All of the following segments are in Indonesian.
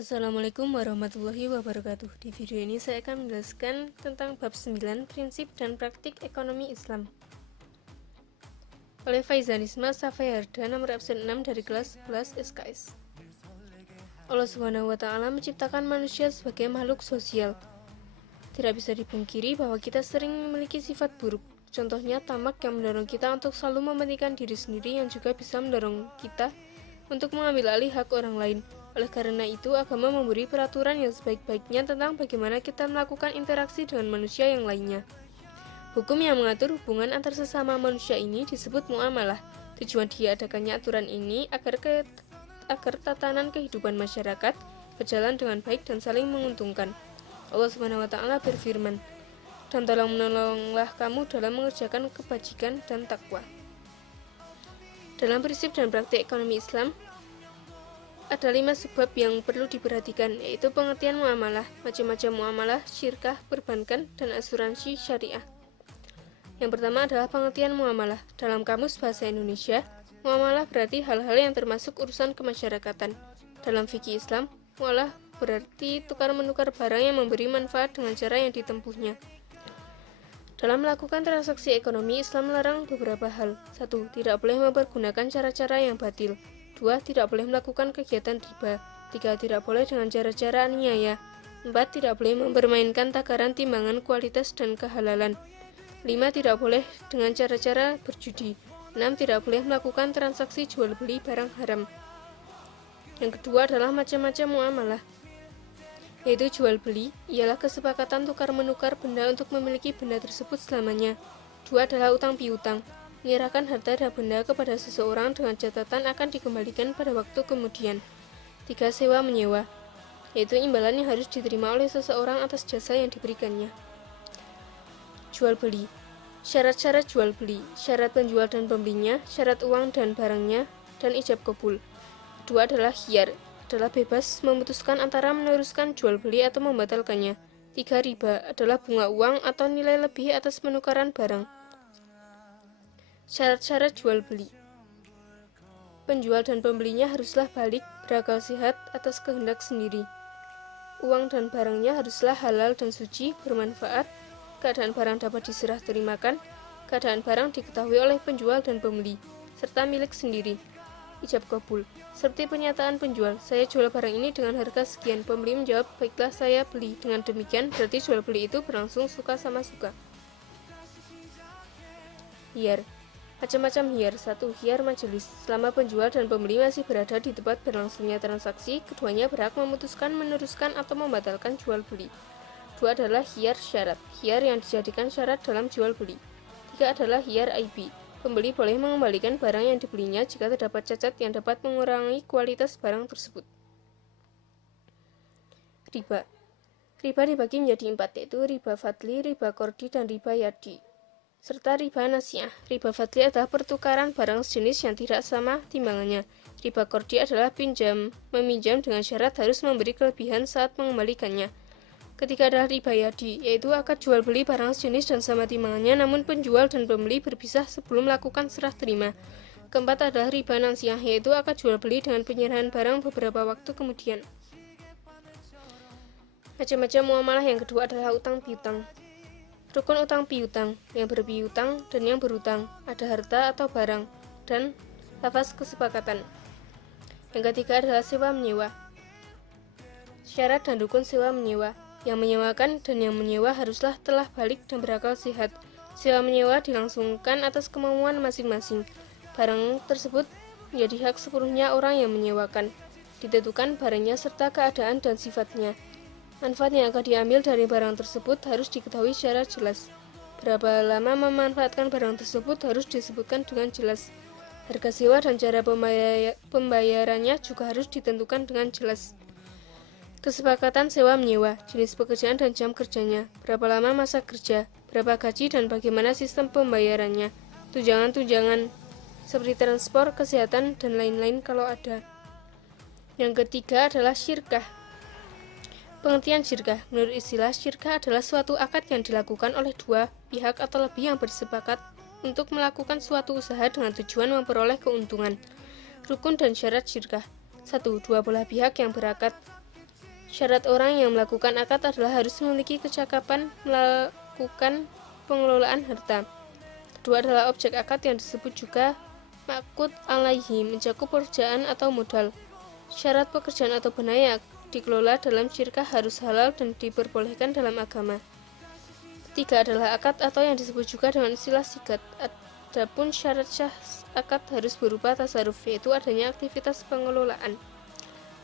Assalamualaikum warahmatullahi wabarakatuh. Di video ini saya akan menjelaskan tentang bab 9 prinsip dan praktik ekonomi Islam oleh Faizanisma Safayarda, nomor absen 6 dari kelas 11 SKS. Allah Subhanahu wa Ta'ala menciptakan manusia sebagai makhluk sosial. Tidak bisa dipungkiri bahwa kita sering memiliki sifat buruk. Contohnya tamak yang mendorong kita untuk selalu mementingkan diri sendiri, yang juga bisa mendorong kita untuk mengambil alih hak orang lain. Oleh karena itu, agama memberi peraturan yang sebaik-baiknya tentang bagaimana kita melakukan interaksi dengan manusia yang lainnya. Hukum yang mengatur hubungan antar sesama manusia ini disebut muamalah. Tujuan diadakannya aturan ini agar tatanan kehidupan masyarakat berjalan dengan baik dan saling menguntungkan. Allah Subhanahu wa Ta'ala berfirman, "Dan tolong menolonglah kamu dalam mengerjakan kebajikan dan takwa." Dalam prinsip dan praktik ekonomi Islam, ada 5 sebab yang perlu diperhatikan, yaitu pengertian muamalah, macam-macam muamalah, syirkah, perbankan, dan asuransi syariah. Yang pertama adalah pengertian muamalah. Dalam Kamus Bahasa Indonesia, muamalah berarti hal-hal yang termasuk urusan kemasyarakatan. Dalam fikih Islam, muamalah berarti tukar-menukar barang yang memberi manfaat dengan cara yang ditempuhnya. Dalam melakukan transaksi ekonomi, Islam melarang beberapa hal. 1. Tidak boleh mempergunakan cara-cara yang batil. 2. Tidak boleh melakukan kegiatan riba. 3. Tidak boleh dengan cara-cara aniaya. 4. Tidak boleh mempermainkan takaran timbangan kualitas dan kehalalan. 5. Tidak boleh dengan cara-cara berjudi. 6. Tidak boleh melakukan transaksi jual beli barang haram. Yang kedua adalah macam-macam muamalah, yaitu jual beli, ialah kesepakatan tukar-menukar benda untuk memiliki benda tersebut selamanya. 2 adalah utang piutang, menyerahkan harta dan benda kepada seseorang dengan catatan akan dikembalikan pada waktu kemudian. 3. Sewa menyewa, yaitu imbalan yang harus diterima oleh seseorang atas jasa yang diberikannya. Jual beli, syarat-syarat jual beli, syarat penjual dan pembelinya, syarat uang dan barangnya, dan ijab kabul. 2 adalah khiyar, adalah bebas memutuskan antara meneruskan jual beli atau membatalkannya. 3. Riba, adalah bunga uang atau nilai lebih atas penukaran barang. Syarat-syarat jual beli, penjual dan pembelinya haruslah balik, berakal sehat atas kehendak sendiri. Uang dan barangnya haruslah halal dan suci, bermanfaat. Keadaan barang dapat diserah terimakan. Keadaan barang diketahui oleh penjual dan pembeli, serta milik sendiri. Ijab kabul, seperti pernyataan penjual, "Saya jual barang ini dengan harga sekian." Pembeli menjawab, "Baiklah, saya beli." Dengan demikian, berarti jual beli itu berlangsung suka sama suka. Hiyar, macam-macam hiyar. 1. Hiyar majelis, selama penjual dan pembeli masih berada di tempat berlangsungnya transaksi, keduanya berhak memutuskan, meneruskan, atau membatalkan jual beli. 2 adalah hiyar syarat, hiyar yang dijadikan syarat dalam jual beli. 3 adalah hiyar aibi, pembeli boleh mengembalikan barang yang dibelinya jika terdapat cacat yang dapat mengurangi kualitas barang tersebut. Riba, riba dibagi menjadi 4, yaitu riba fadli, riba kordi, dan riba yadi, serta riba nasiah. Riba fadli adalah pertukaran barang sejenis yang tidak sama timbangannya. Riba kordi adalah meminjam dengan syarat harus memberi kelebihan saat mengembalikannya. Ketiga adalah riba yadi, yaitu akad jual beli barang sejenis dan sama timbangannya, namun penjual dan pembeli berpisah sebelum melakukan serah terima. Keempat adalah riba nasiah, yaitu akad jual beli dengan penyerahan barang beberapa waktu kemudian. Macam-macam muamalah yang kedua adalah utang piutang. Rukun utang piutang, yang berpiutang dan yang berutang, ada harta atau barang, dan lafaz kesepakatan. Yang ketiga adalah sewa menyewa. Syarat dan rukun sewa menyewa, yang menyewakan dan yang menyewa haruslah telah balik dan berakal sehat. Sewa menyewa dilangsungkan atas kemauan masing-masing. Barang tersebut menjadi hak sepenuhnya orang yang menyewakan. Ditentukan barangnya serta keadaan dan sifatnya. Manfaat yang akan diambil dari barang tersebut harus diketahui secara jelas. Berapa lama memanfaatkan barang tersebut harus disebutkan dengan jelas. Harga sewa dan cara pembayarannya juga harus ditentukan dengan jelas. Kesepakatan sewa menyewa, jenis pekerjaan dan jam kerjanya, berapa lama masa kerja, berapa gaji dan bagaimana sistem pembayarannya, tunjangan-tunjangan seperti transport, kesehatan, dan lain-lain kalau ada. Yang ketiga adalah syirkah. Pengertian syirkah, menurut istilah syirkah adalah suatu akad yang dilakukan oleh dua pihak atau lebih yang bersepakat untuk melakukan suatu usaha dengan tujuan memperoleh keuntungan. Rukun dan syarat syirkah. 1. Dua belah pihak yang berakad Syarat orang yang melakukan akad adalah harus memiliki kecakapan melakukan pengelolaan harta. Kedua adalah objek akad yang disebut juga ma'qud alaihi, mencakup pekerjaan atau modal. Syarat pekerjaan atau benda yang dikelola dalam syirkah harus halal dan diperbolehkan dalam agama. Ketiga adalah akad atau yang disebut juga dengan istilah sigat. Adapun syarat syah akad harus berupa tasarruf, yaitu adanya aktivitas pengelolaan.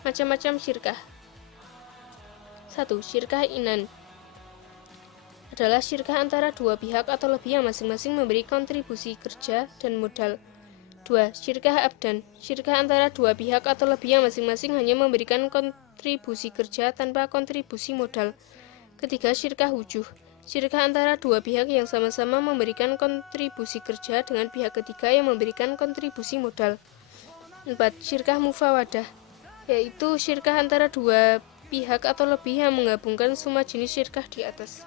Macam-macam syirkah. 1. Syirkah inan adalah syirkah antara dua pihak atau lebih yang masing-masing memberi kontribusi kerja dan modal. 2. Syirkah abdan, syirkah antara dua pihak atau lebih yang masing-masing hanya memberikan kontribusi kerja tanpa kontribusi modal. Ketiga, syirkah wujuh, syirkah antara dua pihak yang sama-sama memberikan kontribusi kerja dengan pihak ketiga yang memberikan kontribusi modal. 4. Syirkah mufawadah, yaitu syirkah antara dua pihak atau lebih yang menggabungkan semua jenis syirkah di atas.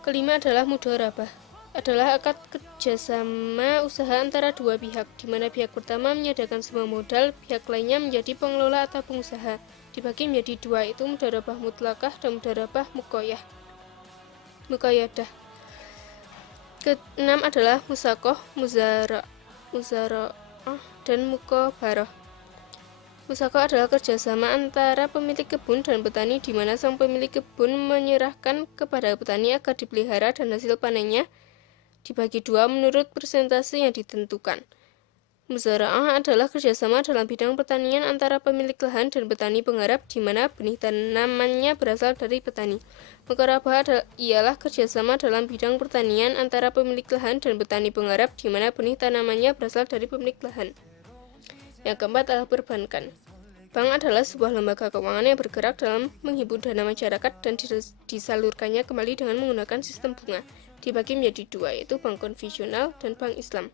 Kelima adalah mudharabah, adalah akad kerjasama usaha antara dua pihak, di mana pihak pertama menyediakan semua modal, pihak lainnya menjadi pengelola atau pengusaha. Dibagi menjadi dua, itu mudharabah mutlakah dan mudharabah muqayyadah. Keenam adalah musaqah, muzara'ah, dan muqabarah. Musaqah adalah kerjasama antara pemilik kebun dan petani, di mana sang pemilik kebun menyerahkan kepada petani agar dipelihara dan hasil panennya dibagi dua menurut persentase yang ditentukan. Muzara'ah adalah kerjasama dalam bidang pertanian antara pemilik lahan dan petani penggarap, di mana benih tanamannya berasal dari petani. Muqarabah ialah kerjasama dalam bidang pertanian antara pemilik lahan dan petani penggarap, di mana benih tanamannya berasal dari pemilik lahan. Yang keempat adalah perbankan. Bank adalah sebuah lembaga keuangan yang bergerak dalam menghimpun dana masyarakat dan disalurkannya kembali dengan menggunakan sistem bunga. Dibagi menjadi dua, yaitu bank konvensional dan bank Islam.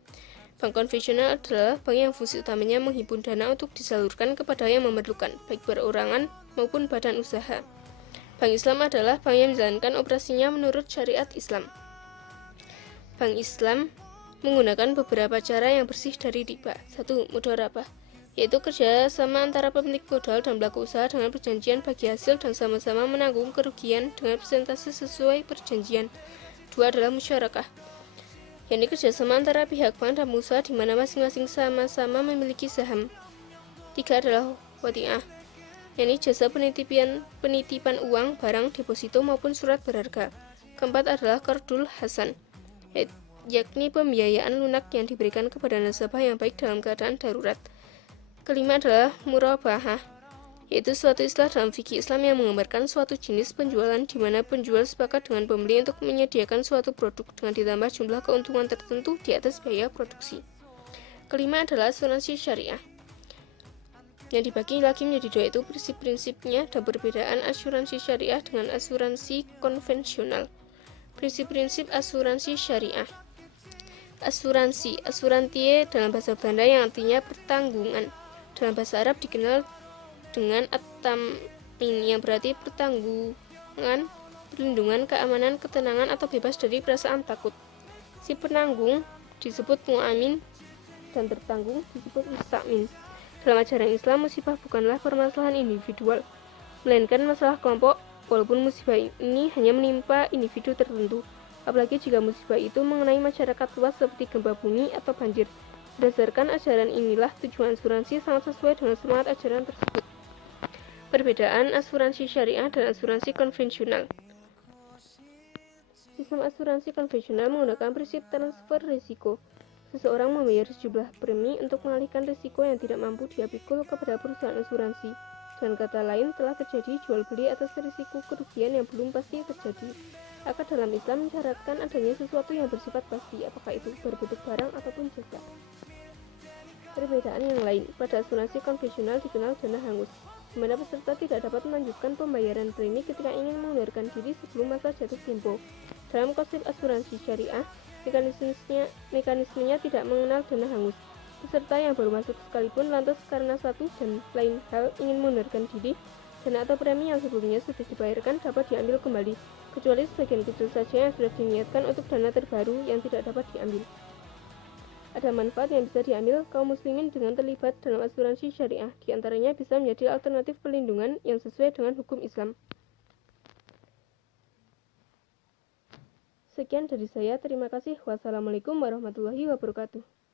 Bank konvensional adalah bank yang fungsi utamanya menghimpun dana untuk disalurkan kepada yang memerlukan, baik perorangan maupun badan usaha. Bank Islam adalah bank yang menjalankan operasinya menurut syariat Islam. Bank Islam menggunakan beberapa cara yang bersih dari riba. 1. Mudharabah, yaitu kerjasama antara pemilik modal dan pelaku usaha dengan perjanjian bagi hasil dan sama-sama menanggung kerugian dengan persentase sesuai perjanjian. 2 adalah musyarakah, yakni kerjasama antara pihak bank dan pengusaha di mana masing-masing sama-sama memiliki saham. 3 adalah wadi'ah, yakni jasa penitipan uang, barang, deposito maupun surat berharga. 4 adalah qardul hasan, yakni pembiayaan lunak yang diberikan kepada nasabah yang baik dalam keadaan darurat. 5 adalah murabahah, yaitu suatu istilah dalam fikih Islam yang menggambarkan suatu jenis penjualan di mana penjual sepakat dengan pembeli untuk menyediakan suatu produk dengan ditambah jumlah keuntungan tertentu di atas biaya produksi. 5 adalah asuransi syariah, yang dibagi lagi menjadi dua, itu prinsip-prinsipnya dan perbedaan asuransi syariah dengan asuransi konvensional. Prinsip-prinsip asuransi syariah. Asurantie dalam bahasa Belanda yang artinya pertanggungan. Dalam bahasa Arab dikenal dengan at-tamin yang berarti pertanggungan, perlindungan, keamanan, ketenangan atau bebas dari perasaan takut. Si penanggung disebut mu'amin dan tertanggung disebut musta'min. Dalam ajaran Islam, musibah bukanlah permasalahan individual, melainkan masalah kelompok, walaupun musibah ini hanya menimpa individu tertentu. Apalagi jika musibah itu mengenai masyarakat luas seperti gempa bumi atau banjir. Berdasarkan ajaran inilah tujuan asuransi sangat sesuai dengan semangat ajaran tersebut. Perbedaan asuransi syariah dan asuransi konvensional. Sistem asuransi konvensional menggunakan prinsip transfer risiko. Seseorang membayar sejumlah premi untuk mengalihkan risiko yang tidak mampu dia pikul kepada perusahaan asuransi. Dengan kata lain, telah terjadi jual beli atas risiko kerugian yang belum pasti terjadi. Akad dalam Islam mensyaratkan adanya sesuatu yang bersifat pasti, apakah itu berbentuk barang ataupun jasa. Perbedaan yang lain, pada asuransi konvensional dikenal dana hangus, di mana peserta tidak dapat melanjutkan pembayaran premi ketika ingin mengundurkan diri sebelum masa jatuh tempo. Dalam konsep asuransi syariah, mekanismenya tidak mengenal dana hangus. Peserta yang baru masuk sekalipun lantas karena satu dan lain hal ingin mengundurkan diri, dana atau premi yang sebelumnya sudah dibayarkan dapat diambil kembali, kecuali sebagian kecil saja yang sudah diniatkan untuk dana terbaru yang tidak dapat diambil. Ada manfaat yang bisa diambil kaum muslimin dengan terlibat dalam asuransi syariah. Di antaranya bisa menjadi alternatif perlindungan yang sesuai dengan hukum Islam. Sekian dari saya, terima kasih. Wassalamualaikum warahmatullahi wabarakatuh.